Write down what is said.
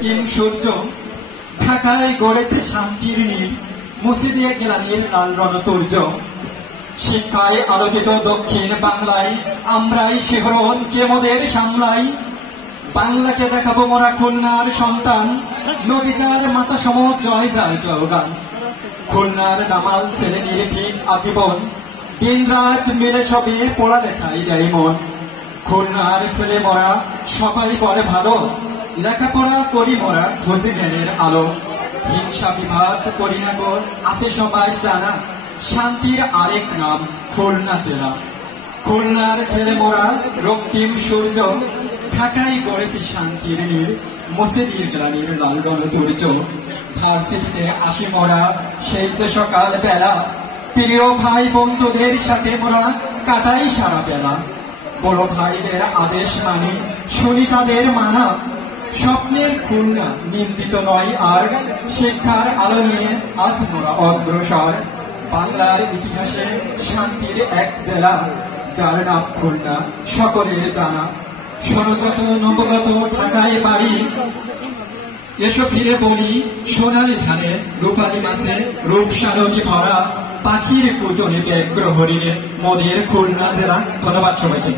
তিন সূর্য ঢাকায় গড়েছে শান্তির নীল, মুছে দিয়ে গ্লানির লাল রণতুর্য। শিক্ষায় আলোকিত দক্ষিণ বাংলায় আমরাই শিহরণ কে মোদের সামলাই। বাংলাকে দেখাবো মোরা খুলনার সন্তান, নদীচার মাতা সম জয় যায় জয়গান। খুলনার দামাল ছেলে নির্ভীক আজীবন, দিন রাত মিলে সবে পড়া দেখাই দেয় মন। খুলনার ছেলে মোরা সবাই পরে ভালো, লেখাপড়া করি মোরা খোঁজে জ্ঞানের আলো। হিংসা বিভাগ করি না গো আছে সবাই জানা, শান্তির আরেক নাম খুলনা জেলা। খুলনার ছেলে মোরা রক্তিম সূর্য, ঢাকায় গড়েছি শান্তির নীল, মুছে দিয়ে গ্লানির লাল রণতুর্য। ভার্সিটিতে আসি মোরা সেই যে সকাল বেলা, প্রিয় ভাই বন্ধুদের সাথে মোরা কাটাই সারা বেলা। বড় ভাইদের আদেশ মানি শুনি তাদের মানা, স্বপ্নের খুলনা নিন্দিত নয় আর, শিক্ষার আলো নিয়ে আজ মোরা অগ্রসর। বাংলার ইতিহাসে শান্তির এক জেলা, যার নাম খুলনা সকলের জানা। শোনো যত নবগত ঢাকায় বাড়ি, এসো ফিরে বলি সোনালি ধানে রূপালী মাছে রূপসারণী ভরা, পাখির কুজনে ব্যগ্র হরিণে মোদের খুলনা জেলা। ধন্যবাদ সবাইকে।